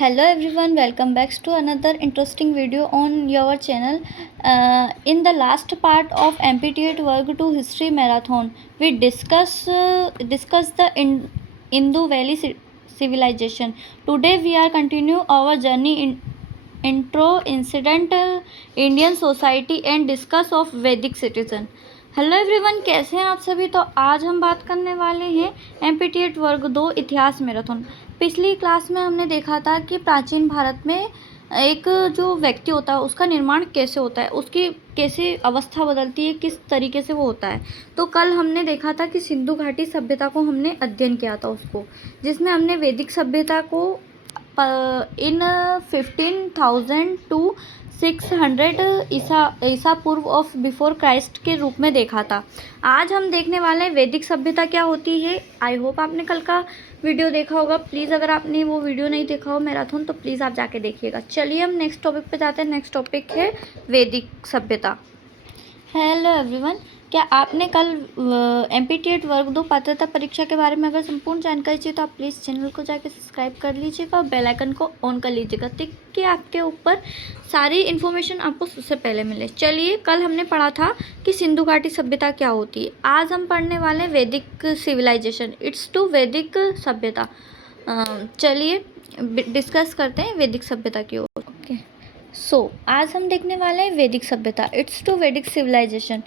Hello everyone, welcome back to another interesting video on your channel. In the last part of MPT8 Work 2 History Marathon, we discuss the Indus Valley civilization. Today we are continue our journey in intro incident Indian society and discuss of Vedic citizen. Hello everyone, कैसे हैं आप सभी। तो आज हम बात करने वाले हैं MPT8 वर्ग 2 इतिहास मैराथन। पिछली क्लास में हमने देखा था कि प्राचीन भारत में एक जो व्यक्ति होता है उसका निर्माण कैसे होता है, उसकी कैसे अवस्था बदलती है, किस तरीके से वो होता है। तो कल हमने देखा था कि सिंधु घाटी सभ्यता को हमने अध्ययन किया था उसको, जिसमें हमने वैदिक सभ्यता को इन 15,000 टू 600 ईसा पूर्व ऑफ बिफोर क्राइस्ट के रूप में देखा था। आज हम देखने वाले हैं वैदिक सभ्यता क्या होती है। आई होप आपने कल का वीडियो देखा होगा। प्लीज़ अगर आपने वो वीडियो नहीं देखा हो मैराथन, तो प्लीज़ आप जाके देखिएगा। चलिए हम नेक्स्ट टॉपिक पे जाते हैं। नेक्स्ट टॉपिक है वैदिक सभ्यता। हेलो एवरीवन, क्या आपने कल MPT8 वर्ग 2 पात्रता परीक्षा के बारे में अगर संपूर्ण जानकारी चाहिए तो आप प्लीज़ चैनल को जाके सब्सक्राइब कर लीजिएगा और बेल आइकन को ऑन कर लीजिएगा ताकि आपके ऊपर सारी इन्फॉर्मेशन आपको सबसे पहले मिले। चलिए, कल हमने पढ़ा था कि सिंधु घाटी सभ्यता क्या होती है। आज हम पढ़ने वाले हैं वैदिक सिविलाइजेशन, इट्स टू वैदिक सभ्यता। चलिए डिस्कस करते हैं वैदिक सभ्यता की ओर। ओके, आज हम देखने वाले हैं वैदिक सभ्यता, इट्स टू वैदिक सिविलाइजेशन।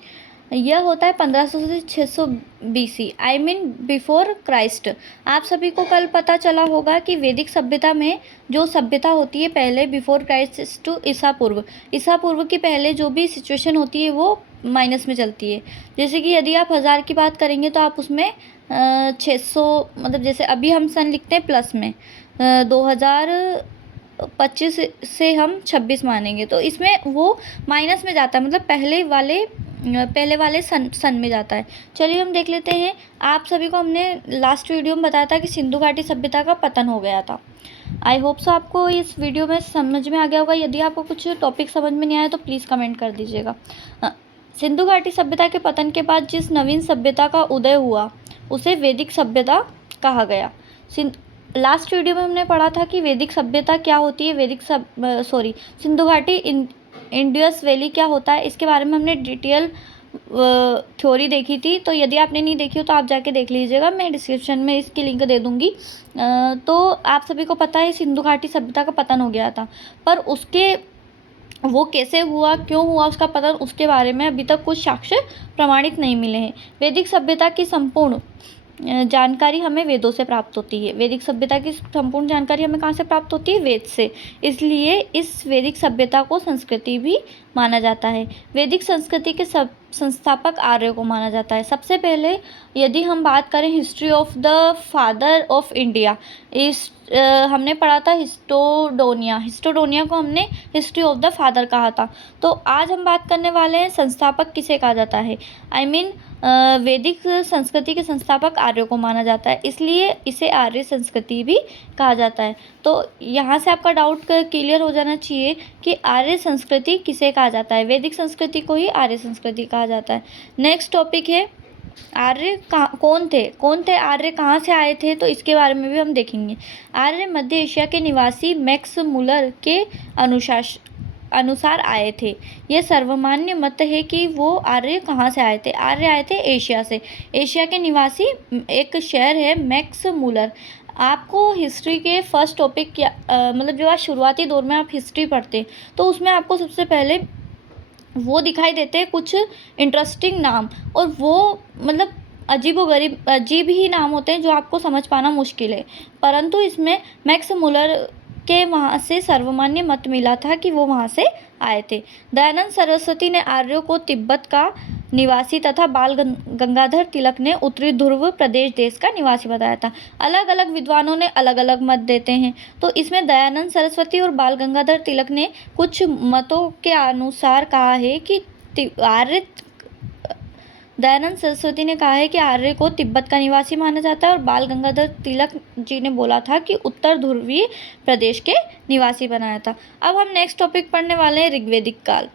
यह होता है 1500 से 600 BC, I mean before Christ. आप सभी को कल पता चला होगा कि वैदिक सभ्यता में जो सभ्यता होती है पहले बिफोर क्राइस्ट टू ईसा पूर्व की पहले जो भी सिचुएशन होती है वो माइनस में चलती है। जैसे कि यदि आप 1000 की बात करेंगे तो आप उसमें 600, मतलब जैसे अभी हम सन लिखते हैं प्लस में, 2025 से हम 26 मानेंगे तो इसमें वो माइनस में जाता है, मतलब पहले वाले सन में जाता है। चलिए हम देख लेते हैं। आप सभी को हमने लास्ट वीडियो में बताया था कि सिंधु घाटी सभ्यता का पतन हो गया था। आई होप सो आपको इस वीडियो में समझ में आ गया होगा। यदि आपको कुछ टॉपिक समझ में नहीं आया तो प्लीज़ कमेंट कर दीजिएगा। सिंधु घाटी सभ्यता के पतन के बाद जिस नवीन सभ्यता का उदय हुआ उसे वैदिक सभ्यता कहा गया। लास्ट वीडियो में हमने पढ़ा था कि वैदिक सभ्यता क्या होती है, सिंधु घाटी इंडस वैली क्या होता है, इसके बारे में हमने डिटेल थ्योरी देखी थी। तो यदि आपने नहीं देखी हो तो आप जाके देख लीजिएगा, मैं डिस्क्रिप्शन में इसकी लिंक दे दूँगी। तो आप सभी को पता है सिंधु घाटी सभ्यता का पतन हो गया था, पर वो कैसे हुआ, क्यों हुआ उसका पतन, उसके बारे में अभी तक कुछ साक्ष्य प्रमाणित नहीं मिले हैं। वैदिक सभ्यता की संपूर्ण जानकारी हमें वेदों से प्राप्त होती है। वैदिक सभ्यता की संपूर्ण जानकारी हमें कहाँ से प्राप्त होती है? वेद से। इसलिए इस वैदिक सभ्यता को संस्कृति भी माना जाता है। वैदिक संस्कृति के संस्थापक आर्य को माना जाता है। सबसे पहले यदि हम बात करें history of the father of India, हमने पढ़ा था हिस्टोडोनिया को हमने हिस्ट्री ऑफ द फादर कहा था। तो आज हम बात करने वाले हैं संस्थापक किसे कहा जाता है। आई मीन वैदिक संस्कृति के संस्थापक आर्यों को माना जाता है, इसलिए इसे आर्य संस्कृति भी कहा जाता है। तो यहाँ से आपका डाउट क्लियर हो जाना चाहिए कि आर्य संस्कृति किसे कहा जाता है। वैदिक संस्कृति को ही आर्य संस्कृति कहा जाता है। नेक्स्ट टॉपिक है आर्य कौन थे आर्य कहाँ से आए थे, तो इसके बारे में भी हम देखेंगे। आर्य मध्य एशिया के निवासी मैक्स मुलर के अनुसार आए थे। यह सर्वमान्य मत है कि वो आर्य कहाँ से आए थे। आर्य आए थे एशिया से। एशिया के निवासी एक शहर है मैक्स मुलर। आपको हिस्ट्री के फर्स्ट टॉपिक मतलब जो आज शुरुआती दौर में आप हिस्ट्री पढ़ते हैं तो उसमें आपको सबसे पहले वो दिखाई देते हैं कुछ इंटरेस्टिंग नाम, और वो मतलब अजीब ही नाम होते हैं जो आपको समझ पाना मुश्किल है। परंतु इसमें मैक्स मुलर के वहाँ से सर्वमान्य मत मिला था कि वो वहाँ से आए थे। दयानंद सरस्वती ने आर्यों को तिब्बत का निवासी तथा बाल गंगाधर तिलक ने उत्तरी ध्रुव प्रदेश देश का निवासी बताया था। अलग अलग विद्वानों ने अलग अलग मत देते हैं। तो इसमें दयानंद सरस्वती और बाल गंगाधर तिलक ने कुछ मतों के अनुसार कहा है कि दयानंद सरस्वती ने कहा है कि आर्य को तिब्बत का निवासी माना जाता है, और बाल गंगाधर तिलक जी ने बोला था कि उत्तर ध्रुवीय प्रदेश के निवासी बनाया था। अब हम नेक्स्ट टॉपिक पढ़ने वाले हैं ऋग्वेदिक काल।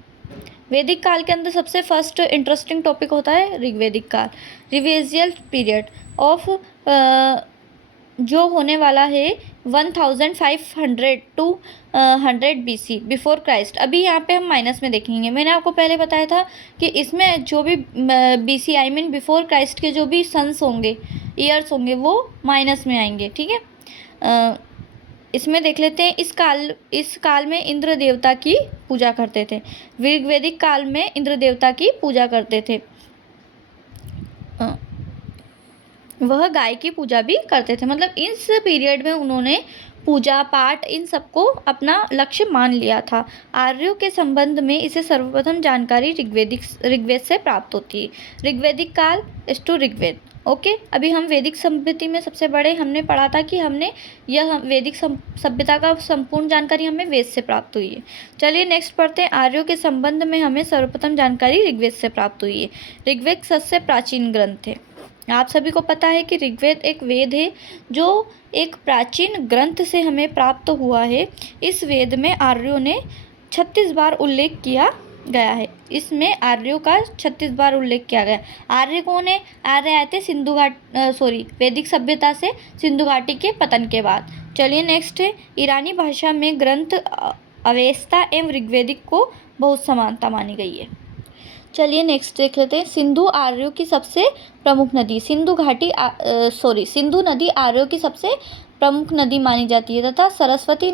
वैदिक काल के अंदर सबसे फर्स्ट इंटरेस्टिंग टॉपिक होता है ऋग्वेदिक काल, रिवेजियल पीरियड ऑफ जो होने वाला है 1500 टू 100 BC बिफोर क्राइस्ट। अभी यहाँ पे हम माइनस में देखेंगे। मैंने आपको पहले बताया था कि इसमें जो भी BC I mean before Christ के जो भी सन्स होंगे, ईयर्स होंगे, वो माइनस में आएंगे। ठीक है, इसमें देख लेते हैं। इस काल में इंद्र देवता की पूजा करते थे। ऋग्वेदिक काल में इंद्र देवता की पूजा करते थे। वह गाय की पूजा भी करते थे। मतलब इस पीरियड में उन्होंने पूजा पाठ इन सबको अपना लक्ष्य मान लिया था। आर्यों के संबंध में इसे सर्वप्रथम जानकारी ऋग्वेद से प्राप्त होती है। ऋग्वेदिक काल इस टू ऋग्वेद। ओके, अभी हम वैदिक सभ्यता में सबसे बड़े हमने पढ़ा था कि हमने यह वैदिक सभ्यता का संपूर्ण जानकारी हमें वेद से प्राप्त हुई है। चलिए नेक्स्ट पढ़ते हैं। आर्यों के संबंध में हमें सर्वप्रथम जानकारी ऋग्वेद से प्राप्त हुई है। ऋग्वेद सबसे प्राचीन ग्रंथ है। आप सभी को पता है कि ऋग्वेद एक वेद है जो एक प्राचीन ग्रंथ से हमें प्राप्त हुआ है। इस वेद में आर्यों ने 36 बार उल्लेख किया गया है। इसमें आर्यों का 36 बार उल्लेख किया गया। आर्य कौन है? आर्य आए थे वैदिक सभ्यता से सिंधु घाटी के पतन के बाद। चलिए नेक्स्ट है। ईरानी भाषा में ग्रंथ अवेस्ता एवं ऋग्वेदिक को बहुत समानता मानी गई है। चलिए नेक्स्ट देख लेते हैं। सिंधु आर्यों की सबसे प्रमुख नदी। सिंधु नदी आर्यों की सबसे प्रमुख नदी मानी जाती है तथा सरस्वती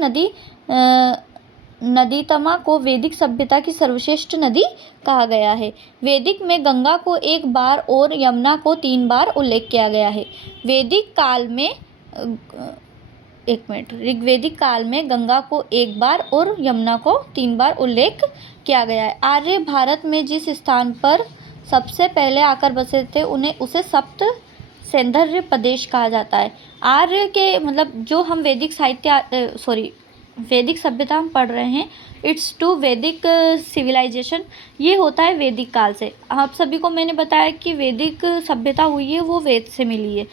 नदीतमा को वैदिक सभ्यता की सर्वश्रेष्ठ नदी कहा गया है। वैदिक में गंगा को 1 बार और यमुना को 3 बार उल्लेख किया गया है। ऋग्वेदिक काल में गंगा को 1 बार और यमुना को 3 बार उल्लेख किया गया है। आर्य भारत में जिस स्थान पर सबसे पहले आकर बसे थे उसे सप्त सैंधर्य प्रदेश कहा जाता है। आर्य के मतलब जो हम वैदिक सभ्यता हम पढ़ रहे हैं, इट्स टू वैदिक सिविलाइजेशन, ये होता है वैदिक काल से। आप सभी को मैंने बताया कि वैदिक सभ्यता हुई है वो वेद से मिली है।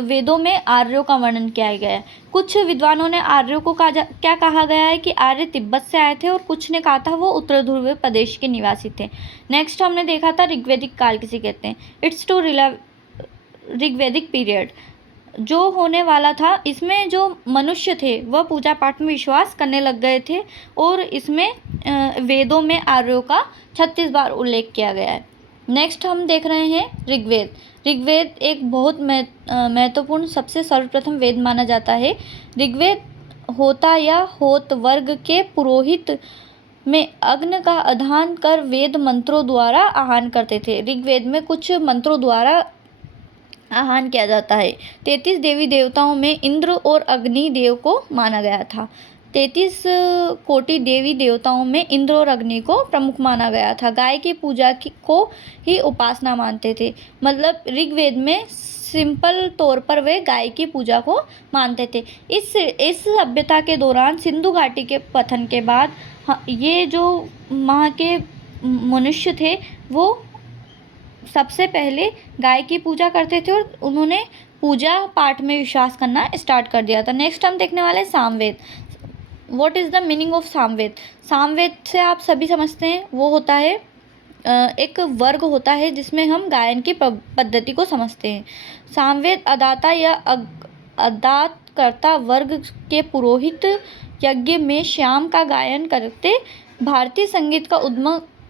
वेदों में आर्यों का वर्णन किया गया है। कुछ विद्वानों ने आर्यों को क्या कहा गया है कि आर्य तिब्बत से आए थे और कुछ ने कहा था वो उत्तर ध्रुवीय प्रदेश के निवासी थे। नेक्स्ट हमने देखा था ऋग्वेदिक काल किसे कहते हैं। इट्स टू ऋग्वेदिक पीरियड जो होने वाला था, इसमें जो मनुष्य थे वह पूजा पाठ में विश्वास करने लग गए थे और इसमें वेदों में आर्यों का 36 बार उल्लेख किया गया है। नेक्स्ट हम देख रहे हैं ऋग्वेद। ऋग्वेद एक बहुत महत्वपूर्ण सबसे सर्वप्रथम वेद माना जाता है। ऋग्वेद होत वर्ग के पुरोहित में अग्नि का आधान कर वेद मंत्रों द्वारा आह्वान करते थे। ऋग्वेद में कुछ मंत्रों द्वारा आह्वान किया जाता है। 33 देवी देवताओं में इंद्र और अग्नि देव को माना गया था। 33 कोटि देवी देवताओं में इंद्र और अग्नि को प्रमुख माना गया था। गाय की पूजा को ही उपासना मानते थे। मतलब ऋग्वेद में सिंपल तौर पर वे गाय की पूजा को मानते थे। इस सभ्यता के दौरान सिंधु घाटी के पतन के बाद ये जो वहाँ के मनुष्य थे वो सबसे पहले गाय की पूजा करते थे और उन्होंने पूजा पाठ में विश्वास करना स्टार्ट कर दिया था। नेक्स्ट हम देखने वाले Samaveda. What is the meaning of Samaveda? Samaveda से आप सभी समझते हैं वो होता है एक वर्ग होता है जिसमें हम गायन की पद्धति को समझते हैं। सामवेद अदाता या अदातकर्ता वर्ग के पुरोहित यज्ञ में श्याम का गायन करते। भारतीय संगीत का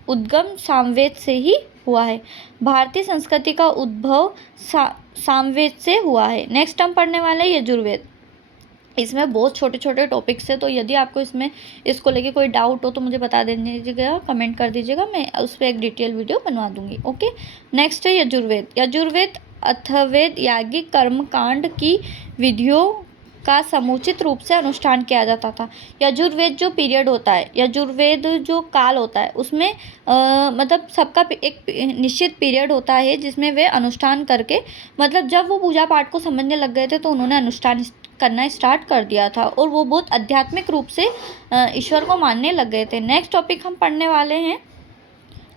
उद्गम सामवेद से ही हुआ है। भारतीय संस्कृति का उद्भव सामवेद से हुआ है। नेक्स्ट हम पढ़ने वाले हैं यजुर्वेद। इसमें बहुत छोटे छोटे टॉपिक्स है, तो यदि आपको इसको लेके कोई डाउट हो तो मुझे बता दीजिएगा, कमेंट कर दीजिएगा, मैं उस पर एक डिटेल वीडियो बनवा दूंगी। ओके, नेक्स्ट है यजुर्वेद। यजुर्वेद अथर्ववेद याज्ञिक कर्मकांड की विधियों का समुचित रूप से अनुष्ठान किया जाता था। यजुर्वेद जो पीरियड होता है, यजुर्वेद जो काल होता है उसमें मतलब सबका एक निश्चित पीरियड होता है जिसमें वे अनुष्ठान करके, मतलब जब वो पूजा पाठ को समझने लग गए थे तो उन्होंने अनुष्ठान करना स्टार्ट कर दिया था और वो बहुत आध्यात्मिक रूप से ईश्वर को मानने लग गए थे। नेक्स्ट टॉपिक हम पढ़ने वाले हैं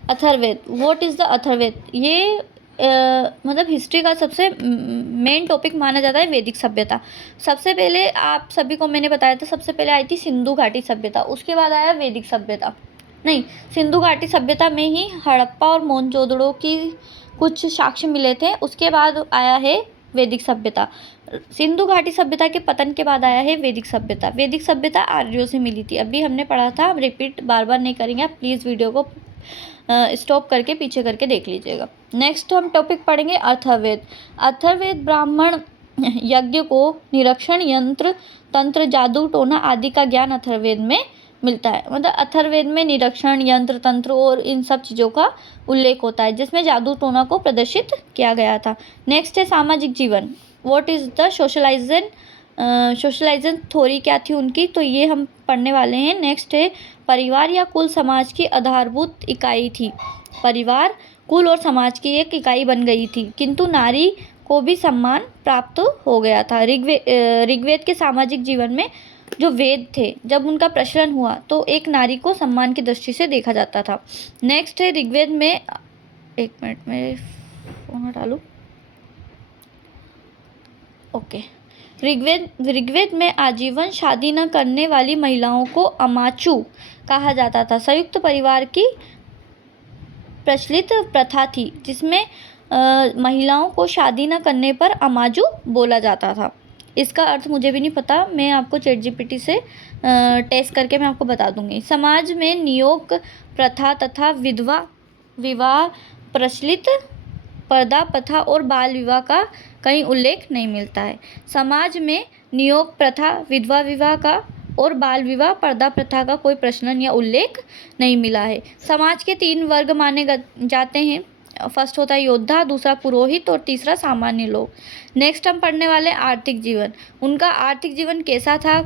Atharvaveda. What is the Atharvaveda? ये मतलब हिस्ट्री का सबसे मेन टॉपिक माना जाता है वैदिक सभ्यता। सबसे पहले आप सभी को मैंने बताया था, सबसे पहले आई थी सिंधु घाटी सभ्यता, उसके बाद आया वैदिक सभ्यता। नहीं, सिंधु घाटी सभ्यता में ही हड़प्पा और मोहनजोदड़ो की कुछ साक्ष्य मिले थे, उसके बाद आया है वैदिक सभ्यता। सिंधु घाटी सभ्यता के पतन के बाद आया है वैदिक सभ्यता। वैदिक सभ्यता आर्यों से मिली थी, अभी हमने पढ़ा था, हम रिपीट बार बार नहीं करेंगे, आप प्लीज़ वीडियो को स्टॉप करके पीछे करके देख लीजिएगा। नेक्स्ट हम टॉपिक पढ़ेंगे अथर्ववेद। अथर्ववेद ब्राह्मण यज्ञ को निरीक्षण, यंत्र तंत्र, जादू टोना आदि का ज्ञान अथर्ववेद में मिलता है। मतलब अथर्ववेद में निरीक्षण, यंत्र तंत्र और इन सब चीज़ों का उल्लेख होता है, जिसमें जादू टोना को प्रदर्शित किया गया था। नेक्स्ट है सामाजिक जीवन। What is the socialization theory, क्या थी उनकी, तो ये हम पढ़ने वाले हैं। नेक्स्ट है परिवार या कुल समाज की आधारभूत इकाई थी। परिवार कुल और समाज की एक इकाई बन गई थी, किंतु नारी को भी सम्मान प्राप्त हो गया था। ऋग्वेद के सामाजिक जीवन में जो वेद थे, जब उनका प्रचलन हुआ तो एक नारी को सम्मान की दृष्टि से देखा जाता था। नेक्स्ट है ऋग्वेद में, एक मिनट में फ़ोन हटा लूँ, ओके। ऋग्वेद में आजीवन शादी न करने वाली महिलाओं को अमाचु कहा जाता था। संयुक्त परिवार की प्रचलित प्रथा थी, जिसमें महिलाओं को शादी न करने पर अमाजू बोला जाता था। इसका अर्थ मुझे भी नहीं पता, मैं आपको ChatGPT से टेस्ट करके मैं आपको बता दूंगी। समाज में नियोग प्रथा तथा विधवा विवाह प्रचलित, पर्दा प्रथा और बाल विवाह का कहीं उल्लेख नहीं मिलता है। समाज में नियोग प्रथा, विधवा विवाह का और बाल विवाह, पर्दा प्रथा का कोई प्रचलन या उल्लेख नहीं मिला है। समाज के 3 वर्ग माने जाते हैं। फर्स्ट होता है योद्धा, दूसरा पुरोहित और तीसरा सामान्य लोग। नेक्स्ट हम पढ़ने वाले आर्थिक जीवन। उनका आर्थिक जीवन कैसा था,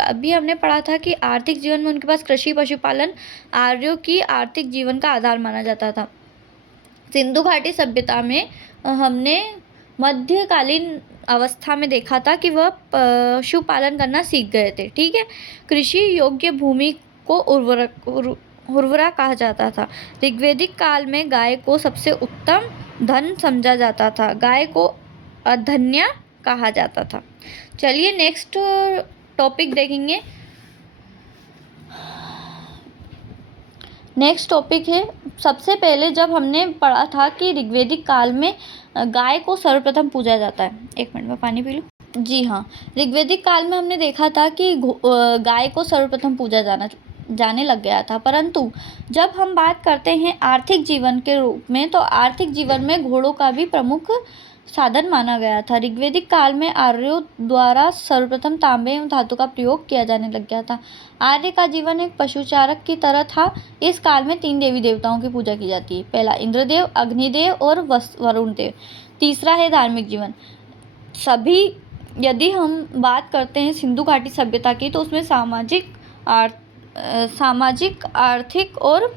अभी हमने पढ़ा था कि आर्थिक जीवन में उनके पास कृषि, पशुपालन आर्यों की आर्थिक जीवन का आधार माना जाता था। सिंधु घाटी सभ्यता में हमने मध्यकालीन अवस्था में देखा था कि वह पशुपालन करना सीख गए थे, ठीक है। कृषि योग्य भूमि को उर्वरा कहा जाता था। ऋग्वैदिक काल में गाय को सबसे उत्तम धन समझा जाता था, गाय को अधन्या कहा जाता था। चलिए नेक्स्ट टॉपिक देखेंगे। नेक्स्ट टॉपिक है, सबसे पहले जब हमने पढ़ा था कि ऋग्वैदिक काल में गाय को सर्वप्रथम पूजा जाता है। एक मिनट में पानी पी लूँ। जी हाँ, ऋग्वैदिक काल में हमने देखा था कि गाय को सर्वप्रथम पूजा जाने लग गया था। परंतु जब हम बात करते हैं आर्थिक जीवन के रूप में, तो आर्थिक जीवन में घोड़ों का भी प्रमुख साधन माना गया था। ऋग्वैदिक काल में आर्यों द्वारा सर्वप्रथम तांबे एवं धातु का प्रयोग किया जाने लग गया था। आर्य का जीवन एक पशुचारक की तरह था। इस काल में 3 देवी देवताओं की पूजा की जाती है। पहला इंद्रदेव, अग्निदेव और वरुण देव। तीसरा है धार्मिक जीवन। सभी, यदि हम बात करते हैं सिंधु घाटी सभ्यता की, तो उसमें सामाजिक, आर्थिक और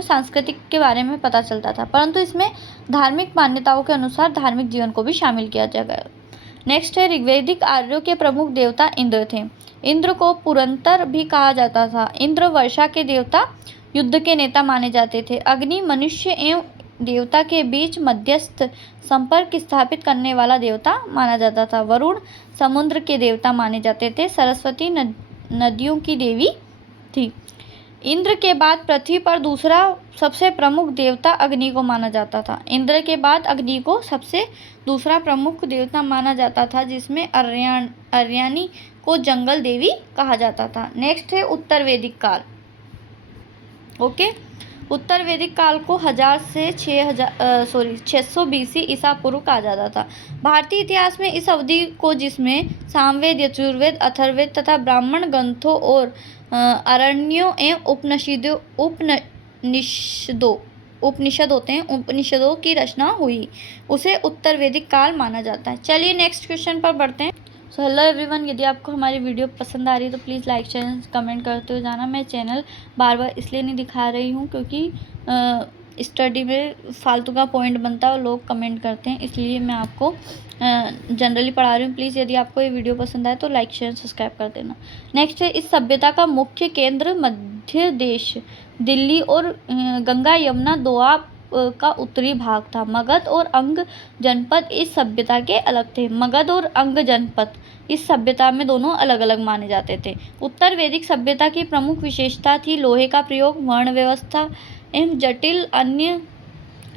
सांस्कृतिक के बारे में पता चलता था, परंतु इसमें धार्मिक मान्यताओं के अनुसार धार्मिक जीवन को भी शामिल किया गया। नेक्स्ट है ऋग्वैदिक आर्यों के प्रमुख देवता इंद्र थे। इंद्र को पुरंतर भी कहा जाता था। इंद्र वर्षा के देवता, युद्ध के नेता माने जाते थे। अग्नि मनुष्य एवं देवता के बीच मध्यस्थ संपर्क स्थापित करने वाला देवता माना जाता था। वरुण समुद्र के देवता माने जाते थे। सरस्वती नदियों की देवी थी। इंद्र के बाद पृथ्वी पर दूसरा सबसे प्रमुख देवता अग्नि को माना जाता था। इंद्र के बाद अग्नि को सबसे दूसरा प्रमुख देवता माना जाता था, जिसमें अर्यानी को जंगल देवी कहा जाता था। नेक्स्ट है उत्तर वैदिक काल। ओके, उत्तर वैदिक काल को 1000 से 600 BC ईसा पूर्व कहा जाता था। भारतीय इतिहास में इस अवधि को, जिसमें सामवेद, यजुर्वेद, अथर्ववेद तथा ब्राह्मण ग्रंथों और अरण्यों एवं उपनिषद होते हैं, उपनिषदों की रचना हुई, उसे उत्तर वैदिक काल माना जाता है। चलिए नेक्स्ट क्वेश्चन पर बढ़ते हैं। सो हेलो एवरीवन, यदि आपको हमारी वीडियो पसंद आ रही है तो प्लीज़ लाइक, शेयर, कमेंट करते हुए जाना। मैं चैनल बार बार इसलिए नहीं दिखा रही हूँ क्योंकि स्टडी में फालतू का पॉइंट बनता है और लोग कमेंट करते हैं, इसलिए मैं आपको जनरली पढ़ा रही हूँ। प्लीज़ यदि आपको ये वीडियो पसंद आए तो लाइक, शेयर, सब्सक्राइब कर देना। नेक्स्ट है, इस सभ्यता का मुख्य केंद्र मध्य देश, दिल्ली और गंगा यमुना दोआब का उत्तरी भाग था। मगध और अंग जनपद इस सभ्यता के अलग थे। मगध और अंग जनपद इस सभ्यता में दोनों अलग अलग माने जाते थे। उत्तर वैदिक सभ्यता की प्रमुख विशेषता थी लोहे का प्रयोग, वर्ण व्यवस्था एवं जटिल अन्य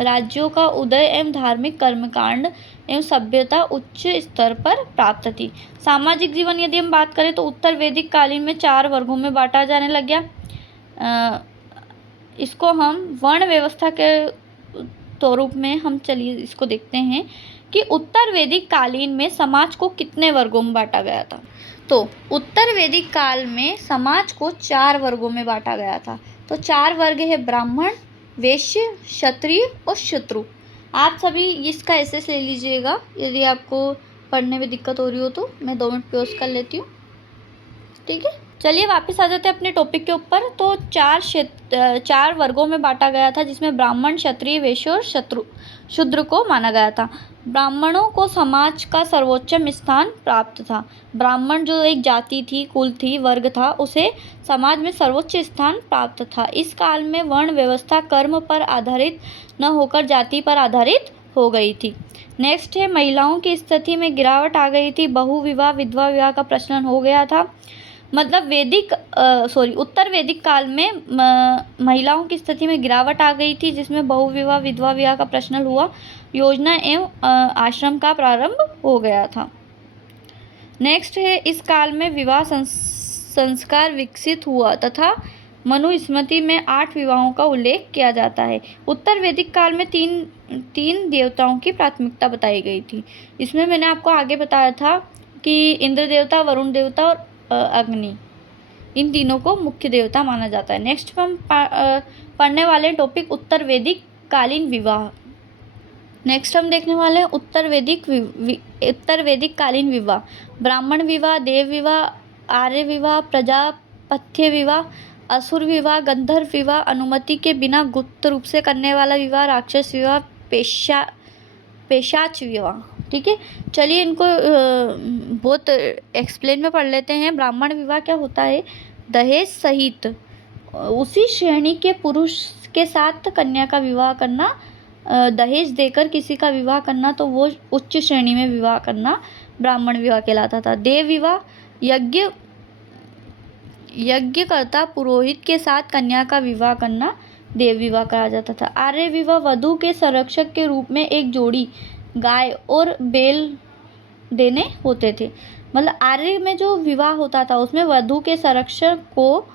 राज्यों का उदय एवं धार्मिक कर्मकांड एवं सभ्यता उच्च स्तर पर प्राप्त थी। सामाजिक जीवन यदि हम बात करें तो उत्तर वैदिक कालीन में 4 वर्गों में बांटा जाने लग गया। इसको हम वर्ण व्यवस्था के तो रूप में हम चलिए इसको देखते हैं कि उत्तर वैदिक कालीन में समाज को कितने वर्गों में बांटा गया था। तो उत्तर वैदिक काल में समाज को 4 वर्गों में बांटा गया था। तो 4 वर्ग है ब्राह्मण, वैश्य, क्षत्रिय और शूद्र। आप सभी इसका एसेस ले लीजिएगा। यदि आपको पढ़ने में दिक्कत हो रही हो तो मैं 2 मिनट पॉज कर लेती हूँ, ठीक है। चलिए वापस आ जाते हैं अपने टॉपिक के ऊपर। तो 4 वर्गों में बांटा गया था, जिसमें ब्राह्मण, क्षत्रिय, वैश्य और शूद्र को माना गया था। ब्राह्मणों को समाज का सर्वोच्च स्थान प्राप्त था। ब्राह्मण जो एक जाति थी, कुल थी, वर्ग था, उसे समाज में सर्वोच्च स्थान प्राप्त था। इस काल में वर्ण व्यवस्था कर्म पर आधारित न होकर जाति पर आधारित हो गई थी। नेक्स्ट है महिलाओं की स्थिति में गिरावट आ गई थी। बहुविवाह, विधवा विवाह का प्रचलन हो गया था। मतलब उत्तर वैदिक काल में महिलाओं की स्थिति में गिरावट आ गई थी, जिसमें बहुविवाह, विधवा विवाह का प्रचलन हुआ। योजना एवं आश्रम का प्रारंभ हो गया था। नेक्स्ट है इस काल में विवाह संस्कार विकसित हुआ तथा मनुस्मृति में 8 विवाहों का उल्लेख किया जाता है। उत्तर वैदिक काल में तीन देवताओं की प्राथमिकता बताई गई थी। इसमें मैंने आपको आगे बताया था कि इंद्र देवता, वरुण देवता और अग्नि, इन तीनों को मुख्य देवता माना जाता है। नेक्स्ट हम पढ़ने वाले टॉपिक उत्तर वैदिक कालीन विवाह। नेक्स्ट हम देखने वाले हैं उत्तर वैदिक कालीन विवाह। ब्राह्मण विवाह, देव विवाह, आर्य विवाह, प्रजापत्य विवाह, असुर विवाह, गंधर्व विवाह, अनुमति के बिना गुप्त रूप से करने वाला विवाह, राक्षस विवाह, पेशाच विवाह। ठीक है, चलिए इनको बहुत एक्सप्लेन में पढ़ लेते हैं। ब्राह्मण विवाह क्या होता है? दहेज सहित उसी श्रेणी के पुरुष के साथ कन्या का विवाह करना, दहेज देकर किसी का विवाह करना, तो वो उच्च श्रेणी में विवाह करना ब्राह्मण विवाह कहलाता था। देव विवाह, यज्ञकर्ता पुरोहित के साथ कन्या का विवाह करना देव विवाह कहा जाता था। आर्य विवाह, वधू के संरक्षक के रूप में एक जोड़ी गाय और बैल देने होते थे। मतलब आर्य में जो विवाह होता था उसमें वधू के संरक्षक को,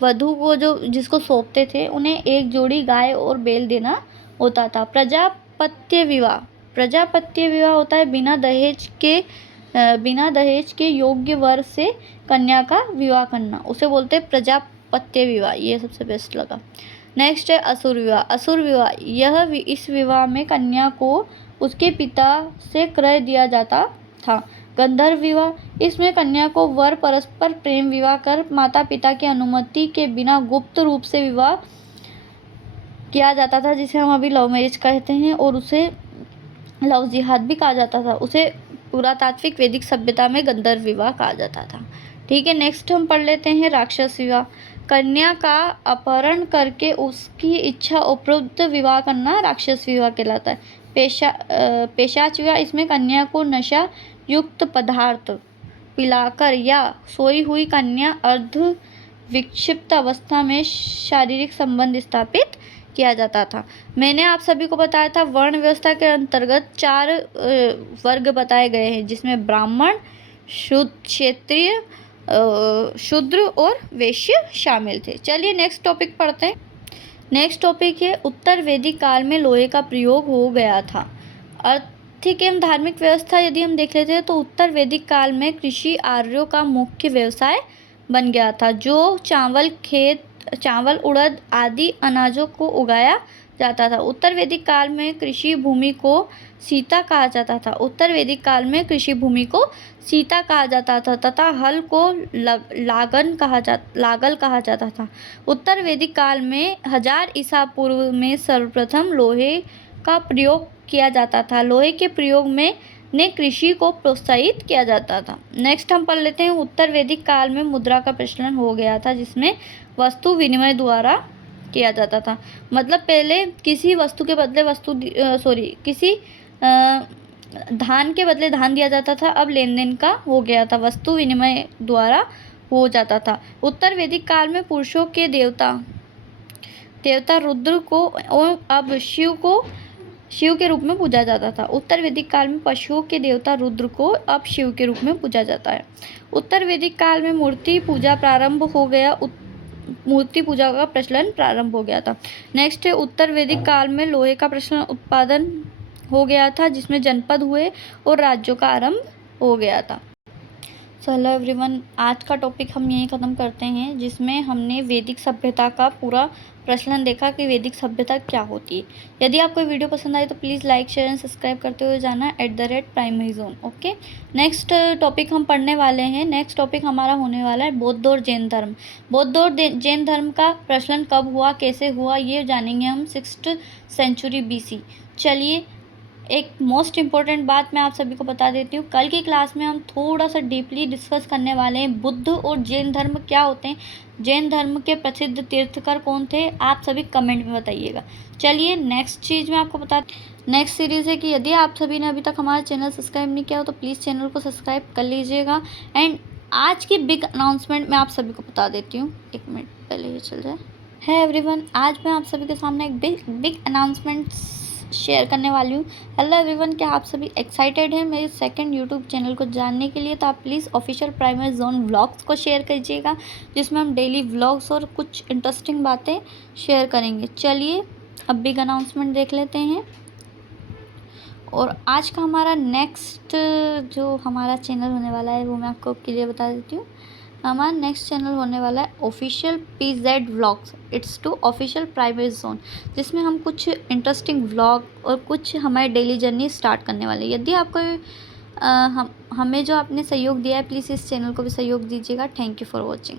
वधू को जो जिसको सौंपते थे, उन्हें एक जोड़ी गाय और बैल देना होता था। प्रजापत्य विवाह होता है बिना दहेज के योग्य वर से कन्या का विवाह करना, उसे बोलते हैं प्रजापत्य विवाह। ये सबसे बेस्ट लगा। नेक्स्ट है असुर विवाह। इस विवाह में कन्या को उसके पिता से क्रय दिया जाता था। गंधर्व विवाह, इसमें कन्या को वर परस्पर प्रेम विवाह कर माता पिता की अनुमति के बिना गुप्त रूप से विवाह किया जाता था, जिसे हम अभी लव मैरिज कहते हैं, और उसे लव जिहाद भी कहा जाता था। उसे पुरातात्विक वैदिक सभ्यता में गंधर्व विवाह कहा जाता था। ठीक है, नेक्स्ट हम पढ़ लेते हैं राक्षस विवाह। कन्या का अपहरण करके उसकी इच्छा उपरुक्त विवाह करना राक्षस विवाह कहलाता है। पेशाच विवाह, इसमें कन्या को नशा युक्त पदार्थ पिलाकर या सोई हुई कन्या अर्ध विक्षिप्त अवस्था में शारीरिक संबंध स्थापित किया जाता था। मैंने आप सभी को बताया था वर्ण व्यवस्था के अंतर्गत 4 वर्ग बताए गए हैं, जिसमें ब्राह्मण, क्षत्रिय, शूद्र और वैश्य शामिल थे। चलिए नेक्स्ट टॉपिक पढ़ते हैं। नेक्स्ट टॉपिक है उत्तर वैदिक काल में लोहे का प्रयोग हो गया था। आर्थिक एवं धार्मिक व्यवस्था यदि हम देख लेते हैं तो उत्तर वैदिक काल में कृषि आर्यों का मुख्य व्यवसाय बन गया था। जो चावल, उड़द आदि अनाजों को उगाया जाता था। उत्तर वैदिक काल में कृषि भूमि को सीता कहा जाता था। तथा हल को लागल कहा जाता था। उत्तर वैदिक काल में 1000 ईसा पूर्व में सर्वप्रथम लोहे का प्रयोग किया जाता था। लोहे के प्रयोग ने कृषि को प्रोत्साहित किया जाता था। नेक्स्ट हम पढ़ लेते हैं उत्तर वैदिक काल में मुद्रा का प्रचलन हो गया था, जिसमें वस्तु विनिमय द्वारा किया जाता था। मतलब पहले किसी वस्तु के बदले किसी धान के बदले धान दिया जाता था, अब लेन देन का हो गया था, वस्तु विनिमय द्वारा हो जाता था। उत्तर वैदिक काल में पुरुषों के देवता रुद्र को और अब शिव को शिव के रूप में पूजा जाता था। उत्तर वैदिक काल में पशुओं के देवता रुद्र को अब शिव के रूप में पूजा जाता है। उत्तर वैदिक काल में मूर्ति पूजा प्रारंभ हो गया मूर्ति पूजा का प्रचलन प्रारंभ हो गया था। नेक्स्ट है उत्तर वैदिक काल में लोहे का प्रचलन उत्पादन हो गया था, जिसमें जनपद हुए और राज्यों का आरंभ हो गया था। सो हेलो एवरीवन, आज का टॉपिक हम यहीं ख़त्म करते हैं, जिसमें हमने वैदिक सभ्यता का पूरा प्रचलन देखा कि वैदिक सभ्यता क्या होती है। यदि आपको वीडियो पसंद आए तो please like share and subscribe करते हुए जाना @primary zone। Okay, next topic हम पढ़ने वाले हैं। नेक्स्ट टॉपिक हमारा होने वाला है बौद्ध और जैन धर्म। बौद्ध और जैन धर्म का प्रचलन कब हुआ, कैसे हुआ, ये जानेंगे हम 6th सेंचुरी BC। चलिए, एक मोस्ट इम्पॉर्टेंट बात मैं आप सभी को बता देती हूँ। कल की क्लास में हम थोड़ा सा डीपली डिस्कस करने वाले हैं बुद्ध और जैन धर्म क्या होते हैं, जैन धर्म के प्रसिद्ध तीर्थकर कौन थे, आप सभी कमेंट में बताइएगा। चलिए, नेक्स्ट चीज़ मैं आपको नेक्स्ट सीरीज़ है कि यदि आप सभी ने अभी तक हमारा चैनल सब्सक्राइब नहीं किया हो तो प्लीज़ चैनल को सब्सक्राइब कर लीजिएगा। एंड आज की बिग अनाउंसमेंट मैं आप सभी को बता देती हूँ। 1 मिनट पहले ये चल जाए। है एवरीवन, आज मैं आप सभी के सामने एक बिग अनाउंसमेंट शेयर करने वाली हूँ। हेलो एवरीवन, क्या आप सभी एक्साइटेड हैं मेरे सेकंड यूट्यूब चैनल को जानने के लिए? तो आप please official primary zone vlogs को शेयर कीजिएगा, जिसमें हम डेली व्लॉग्स और कुछ इंटरेस्टिंग बातें शेयर करेंगे। चलिए, अब बिग अनाउंसमेंट देख लेते हैं। और आज का हमारा नेक्स्ट जो हमारा चैनल होने वाला है वो मैं आपको क्लियर बता देती हूँ। हमारा नेक्स्ट चैनल होने वाला है official PZ vlogs, it's to official primary zone, जिसमें हम कुछ इंटरेस्टिंग व्लॉग और कुछ हमारी डेली जर्नी स्टार्ट करने वाले हैं। यदि आपको हमें जो आपने सहयोग दिया है, प्लीज़ इस चैनल को भी सहयोग दीजिएगा। Thank you for watching.